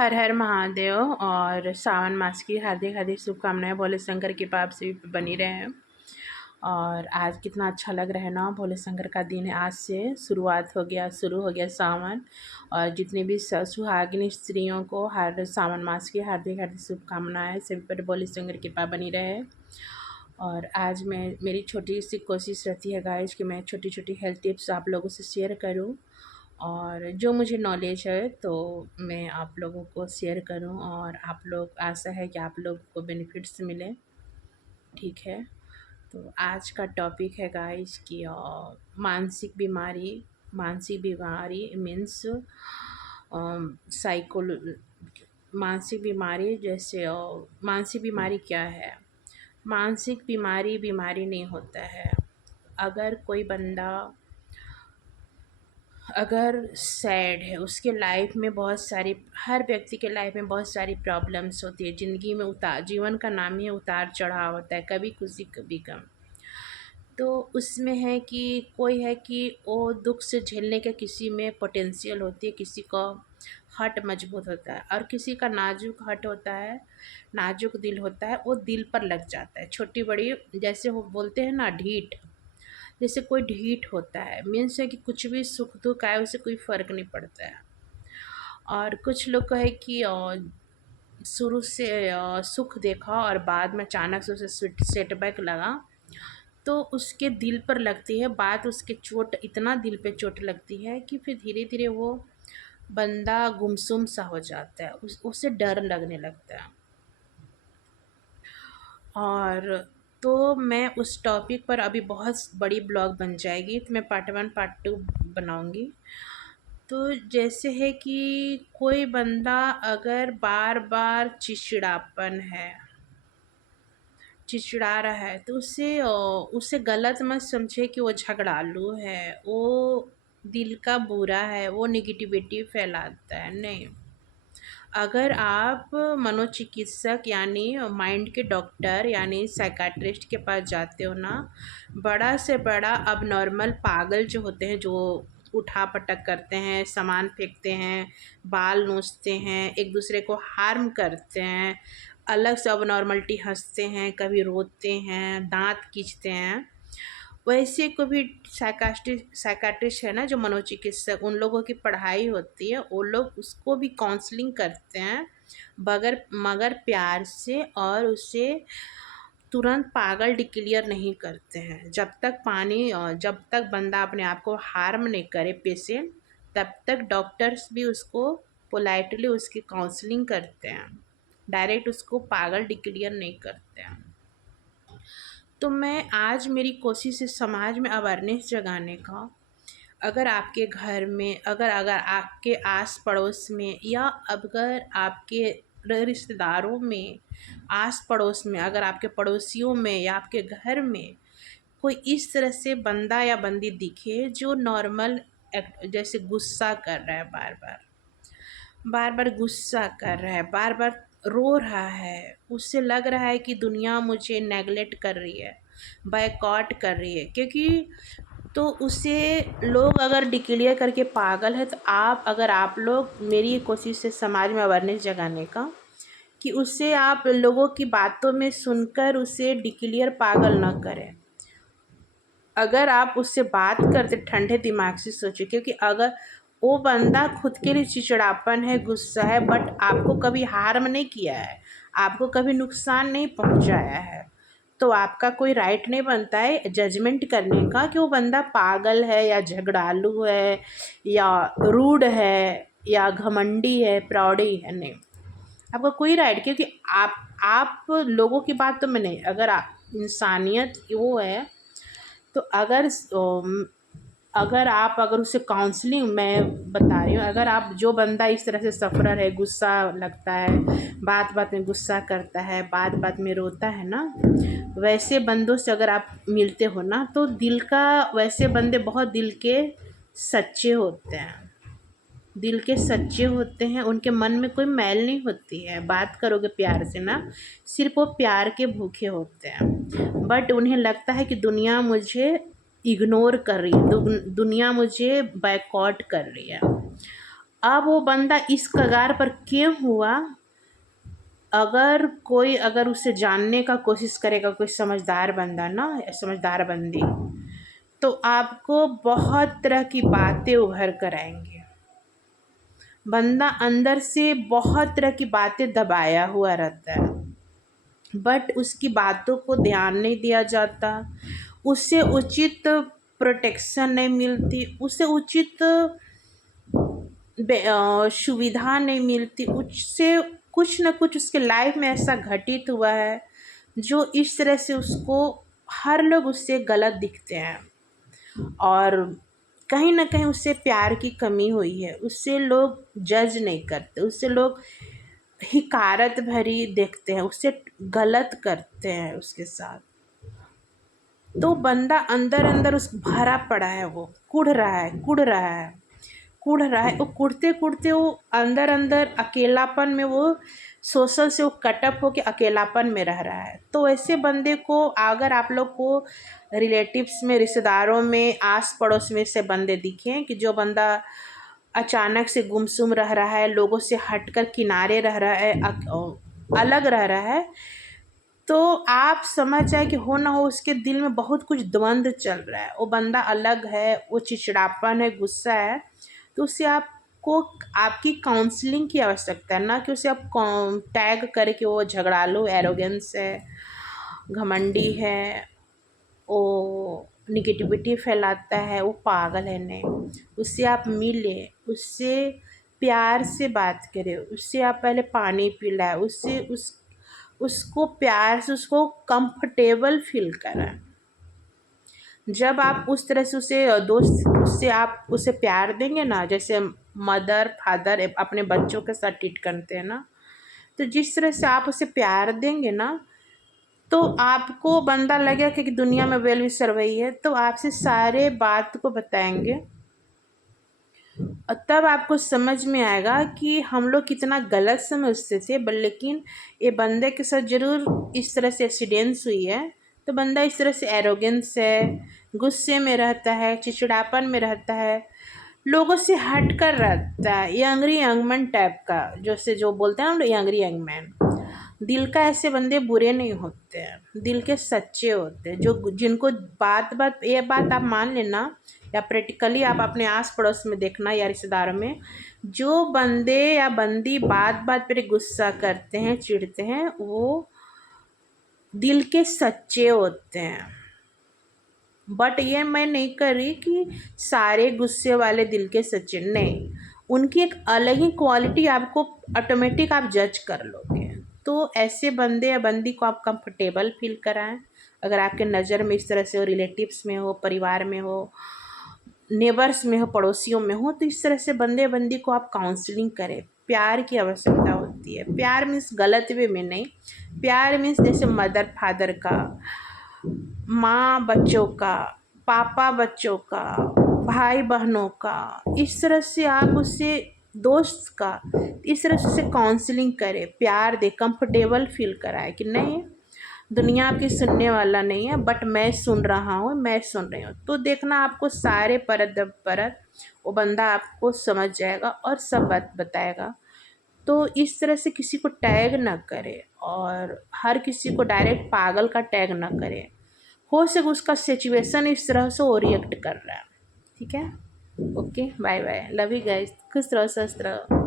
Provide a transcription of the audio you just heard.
हर हर महादेव। और सावन मास की हार्दिक हार्दिक शुभकामनाएं भोले शंकर की पाप से बनी रहे हैं। और आज कितना अच्छा लग रहा है ना, भोले शंकर का दिन है। आज से शुरू हो गया सावन। और जितनी भी सुहागिनी स्त्रियों को हर सावन मास की हार्दिक हार्दिक शुभकामनाएं। सभी पर भोले शंकर की कृपा बनी रहे। और आज मेरी छोटी सी कोशिश रहती है गाइस कि मैं छोटी छोटी हेल्थ टिप्स आप लोगों से शेयर करूं। और जो मुझे नॉलेज है तो मैं आप लोगों को शेयर करूं, और आप लोग, आशा है कि आप लोग को बेनिफिट्स मिले। ठीक है, तो आज का टॉपिक है गाइस कि मानसिक बीमारी मीन्स साइकोल मानसिक बीमारी। जैसे मानसिक बीमारी क्या है? मानसिक बीमारी बीमारी नहीं होता है। अगर कोई बंदा अगर सैड है, उसके लाइफ में बहुत सारी, हर व्यक्ति के लाइफ में बहुत सारी प्रॉब्लम्स होती है। ज़िंदगी में जीवन का नाम ही उतार चढ़ाव होता है, कभी खुशी कभी गम। तो उसमें है कि कोई है कि वो दुख से झेलने का किसी में पोटेंशियल होती है, किसी का हट मजबूत होता है, और किसी का नाजुक हट होता है, नाजुक दिल होता है, वो दिल पर लग जाता है। छोटी बड़ी, जैसे वो बोलते हैं ना, ढीठ। जैसे कोई ढीठ होता है, मीन्स है कि कुछ भी सुख दुख आए उसे कोई फ़र्क नहीं पड़ता है। और कुछ लोग को है कि शुरू से सुख देखा और बाद में अचानक से उसे सेटबैक लगा, तो उसके दिल पर लगती है बात, उसके चोट, इतना दिल पे चोट लगती है कि फिर धीरे धीरे वो बंदा गुमसुम सा हो जाता है, उसे डर लगने लगता है। और तो मैं उस टॉपिक पर अभी बहुत बड़ी ब्लॉग बन जाएगी, तो मैं पार्ट 1 पार्ट 2 बनाऊंगी। तो जैसे है कि कोई बंदा अगर बार बार चिड़चिड़ा रहा है, तो उसे गलत मत समझे कि वो झगड़ालू है, वो दिल का बुरा है, वो निगेटिविटी फैलाता है। नहीं, अगर आप मनोचिकित्सक यानी माइंड के डॉक्टर यानी साइकाट्रिस्ट के पास जाते हो ना, बड़ा से बड़ा अब नॉर्मल पागल जो होते हैं, जो उठा पटक करते हैं, सामान फेंकते हैं, बाल नोचते हैं, एक दूसरे को हार्म करते हैं, अलग से अब नॉर्मलिटी हंसते हैं, कभी रोते हैं, दांत खींचते हैं, वैसे को भी साइकाट्रिस्ट है ना, जो मनोचिकित्सक, उन लोगों की पढ़ाई होती है, वो लोग उसको भी काउंसलिंग करते हैं, मगर प्यार से, और उसे तुरंत पागल डिक्लेयर नहीं करते हैं। जब तक बंदा अपने आप को हार्म नहीं करे, पेशेंट, तब तक डॉक्टर्स भी उसको पोलाइटली उसकी काउंसलिंग करते हैं, डायरेक्ट उसको पागल डिक्लेयर नहीं करते हैं। तो मैं आज मेरी कोशिश है समाज में अवेयरनेस जगाने का। अगर आपके घर में, अगर अगर आपके आस पड़ोस में, या अगर आपके रिश्तेदारों में, आस पड़ोस में, अगर आपके पड़ोसियों में या आपके घर में कोई इस तरह से बंदा या बंदी दिखे जो नॉर्मल जैसे गुस्सा कर रहा है, बार बार गुस्सा कर रहा है, बार बार रो रहा है, उससे लग रहा है कि दुनिया मुझे नेगलेक्ट कर रही है, बायकॉट कर रही है, क्योंकि तो उसे लोग अगर डिक्लेयर करके पागल है, तो आप लोग, मेरी कोशिश है समाज में अवेयरनेस जगाने का, कि उसे आप लोगों की बातों में सुनकर उसे डिक्लेयर पागल ना करें। अगर आप उससे बात करते ठंडे दिमाग से सोचिए, क्योंकि अगर वो बंदा खुद के लिए चिड़चिड़ापन है, गुस्सा है, बट आपको कभी हार्म नहीं किया है, आपको कभी नुकसान नहीं पहुंचाया है, तो आपका कोई राइट नहीं बनता है जजमेंट करने का कि वो बंदा पागल है या झगड़ालू है या रूड है या घमंडी है, प्राउडी है। नहीं, आपका कोई राइट, क्योंकि आप लोगों की बात तो मैं नहीं, अगर इंसानियत वो है, तो अगर उसे काउंसलिंग, मैं बता रही हूँ, अगर आप, जो बंदा इस तरह से सफ़रर है, गुस्सा लगता है, बात बात में गुस्सा करता है, बात बात में रोता है ना, वैसे बंदों से अगर आप मिलते हो ना, तो वैसे बंदे बहुत दिल के सच्चे होते हैं, उनके मन में कोई मैल नहीं होती है। बात करोगे प्यार से ना, सिर्फ वो प्यार के भूखे होते हैं, बट उन्हें लगता है कि दुनिया मुझे इग्नोर कर रही है, दुनिया मुझे बैकआउट कर रही है। अब वो बंदा इस कगार पर क्यों हुआ, अगर उसे जानने का कोशिश करेगा कोई समझदार बंदा ना, समझदार बंदी, तो आपको बहुत तरह की बातें उभर कर आएंगी। बंदा अंदर से बहुत तरह की बातें दबाया हुआ रहता है, बट उसकी बातों को ध्यान नहीं दिया जाता, उसे उचित प्रोटेक्शन नहीं मिलती, उसे उचित सुविधा नहीं मिलती, उससे कुछ न कुछ उसके लाइफ में ऐसा घटित हुआ है जो इस तरह से उसको हर लोग उससे गलत दिखते हैं, और कहीं ना कहीं उससे प्यार की कमी हुई है, उससे लोग जज नहीं करते, उससे लोग हिकारत भरी देखते हैं, उससे गलत करते हैं उसके साथ। तो बंदा अंदर अंदर उस भरा पड़ा है, वो कुढ़ रहा है, वो कुढ़ते कुढ़ते वो अंदर अंदर अकेलापन में, वो सोशल से वो कटअप होके अकेलापन में रह रहा है। तो ऐसे बंदे को अगर आप लोग को रिलेटिव्स में, रिश्तेदारों में, आस पड़ोस में से बंदे दिखें कि जो बंदा अचानक से गुमसुम रह रहा है, लोगों से हटकर किनारे रह रहा है, अलग रह रहा है, तो आप समझ जाए कि हो ना हो उसके दिल में बहुत कुछ द्वंद्व चल रहा है, वो बंदा अलग है, वो चिड़चिड़ापन है, गुस्सा है। तो उससे आपको आपकी काउंसलिंग की आवश्यकता है, ना कि उसे आप टैग करके वो झगड़ालू, एरोगेंस है, घमंडी है, वो निगेटिविटी फैलाता है, वो पागल है। नहीं, उससे आप मिले, उससे प्यार से बात करें, उससे आप पहले पानी पिलाए, उससे उसको प्यार से, उसको कंफर्टेबल फील कराएं। जब आप उस तरह से उसे दोस्त, उससे आप उसे प्यार देंगे ना, जैसे मदर फादर अपने बच्चों के साथ ट्रीट करते हैं ना, तो जिस तरह से आप उसे प्यार देंगे ना, तो आपको बंदा लगेगा कि दुनिया में वेल विशर वही है, तो आपसे सारे बात को बताएंगे, और तब आपको समझ में आएगा कि हम लोग कितना गलत समझते थे, लेकिन ये बंदे के साथ ज़रूर इस तरह से एक्सीडेंस हुई है। तो बंदा इस तरह से एरोगेंस है, गुस्से में रहता है, चिड़चिड़ापन में रहता है, लोगों से हट कर रहता है, यंगरी यंगमैन टाइप का, जैसे जो बोलते हैं हम लोग यंगरी यंगमैन। दिल का ऐसे बंदे बुरे नहीं होते हैं, दिल के सच्चे होते हैं, जो जिनको बात बात ये बात आप मान लेना, या प्रैक्टिकली आप अपने आस पड़ोस में देखना या रिश्तेदारों में, जो बंदे या बंदी बात बात पर गुस्सा करते हैं, चिढ़ते हैं, वो दिल के सच्चे होते हैं। बट ये मैं नहीं कर रही कि सारे गुस्से वाले दिल के सच्चे नहीं, उनकी एक अलग ही क्वालिटी आपको ऑटोमेटिक आप जज कर लोगे। तो ऐसे बंदे या बंदी को आप कंफर्टेबल फील कराएं, अगर आपके नज़र में इस तरह से हो, रिलेटिव्स में हो, परिवार में हो, नेबर्स में हो, पड़ोसियों में हो, तो इस तरह से बंदे बंदी को आप काउंसलिंग करें। प्यार की आवश्यकता होती है, प्यार मीन्स गलत वे में नहीं, प्यार मीन्स जैसे मदर फादर का, माँ बच्चों का, पापा बच्चों का, भाई बहनों का, इस तरह से आप उससे, दोस्त का, इस तरह से उसे काउंसलिंग करें, प्यार दे, कंफर्टेबल फील कराए कि नहीं, दुनिया आपकी सुनने वाला नहीं है, बट मैं सुन रहा हूँ, मैं सुन रही हूँ। तो देखना आपको सारे परत दर परत वो बंदा आपको समझ जाएगा और सब बात बताएगा। तो इस तरह से किसी को टैग ना करे, और हर किसी को डायरेक्ट पागल का टैग ना करे, हो सके उसका सिचुएशन इस तरह से वो रिएक्ट कर रहा है। ठीक है, okay, bye bye, love you guys, खुश रहो, स्वस्थ रहो।